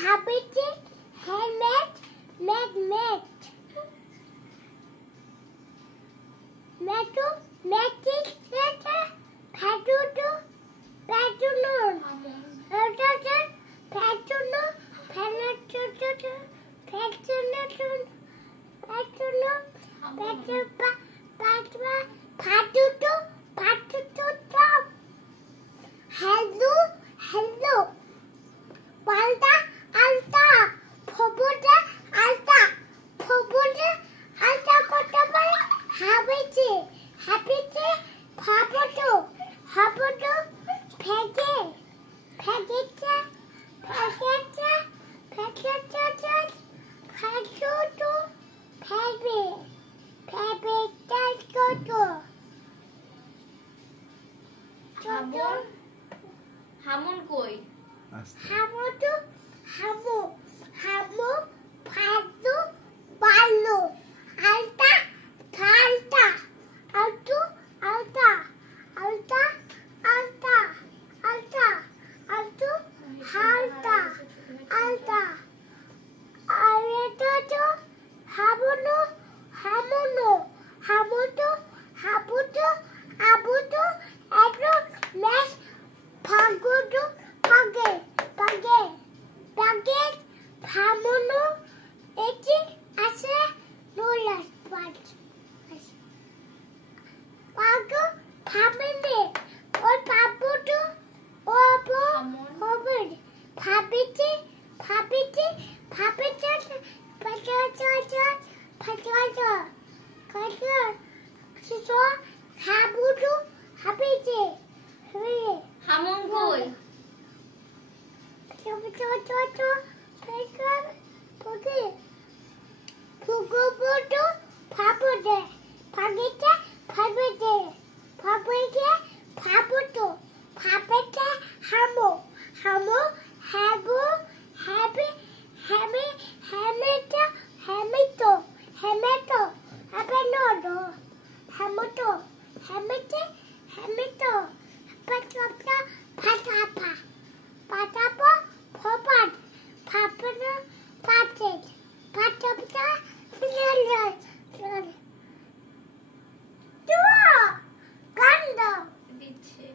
ভাবিছে হেলমেট মেট মেট মেটু মেটিক সেটা ফেটুটু ফেটুনু ফেটুটু ফেটুনু ফেটুটু ফেটুনু ফেটুনু ফেটুপা পাটবা ফাটুটু ফাটুটু hello hello পাল্টা আলতা ফবুটা আলতা ফবুটা আলতা করতে পারে হাবিছে হাবিছে ফাবুটো হাবুটো ফেজে ফেজেছে ফেজেছে ফেজেছে ফেজুটো ফেবে ফেবে চাইতো হামুন হামুন কই হামুটো হামু হামু ফাদু বালু আলতা থালতা আলতু আলতা আলতা আলতা আলতা আলতু হালতা আলতা আরেতো হামুনো হামুনো হামুটো হাবুটো আবুটো এটো মেশ ফাগুটো পাগে পাগে পাগে হামুনো এটি আছে নোলাস পাট পাগো ফামিনে ওই পাপুটো ও আপো হবে ভাবিছে ভাবিছে ভাবিছে ফাটা ফাটা ফাটা সিসো হাবুটো হাবিছে হামুন কই ফুগুবুটো ফাবুদে ফাগিতে ফাবিদে ফাবিদে ফাবুটো ফাবেতে হামু হামু হাবু হাবি হামি হামিটো হামিটো হামিটো আবেনোডো হামুটো হামিতে হামিটো পাটাপা পাটাপা পাটাপা ফপাট ফাপনা পাটেট পাটাপা ফিলেলা তুয়া গন্ধ দিচ্ছে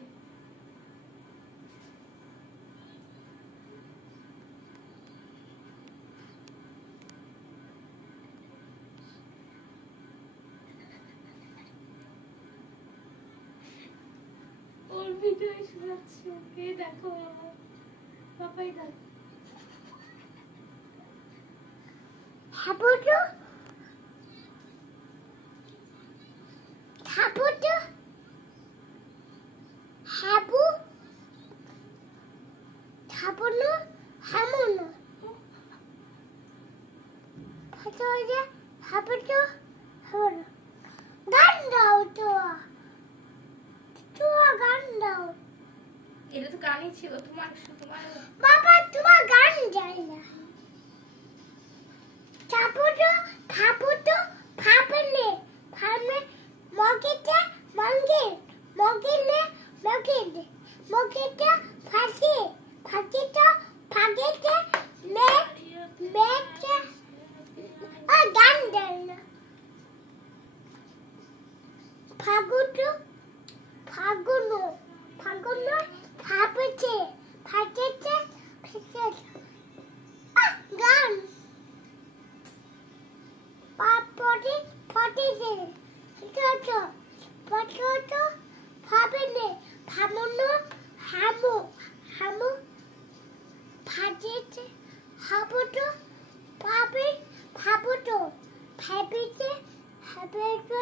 ওর ভিডিও শোনাচ্ছে কে দেখো পাপাই দেখো হাবুটো হাবুটো হাবু হাবুনো হামুনো ফাটাজে হাবুটো হাবুনো গান দাও তো গান দাও এটা তো গানই ছিল তোমার বাবা তোমার গান যায় না চাপুটো খাপুটো ফাপলে ফামে মগিতে মঙ্গে মগিলে মগিলে মগিতে ফাসি ফাসিটো ফাগিতে মেট মেট ও গান দেয় না ফাগুটো ফাগুনো ফাগুনো ফাপেছে ফাটেছে ফেটেছে গান পাপড়ি ফটিছে ফটো ফটো ফাবেনে ফামুনো হামু হামু ফাটেছে হাবুটো পাবে ফাবুটো ফাবিছে হাবেটো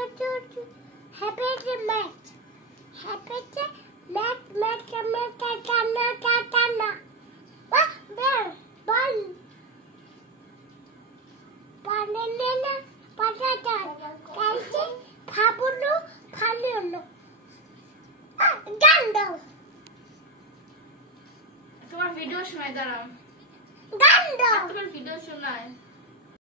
হাবেছে ম্যাচ হাবেছে ম্যাচ ম্যাচ ম্যাচ টানা টানা বের বল পানেনা পাটাটা কালকে ফাবুনো ফানুনো গান দাও তোমার ভিডিও শোনায় দাঁড়াও গান দাও তোমার ভিডিও শোনায়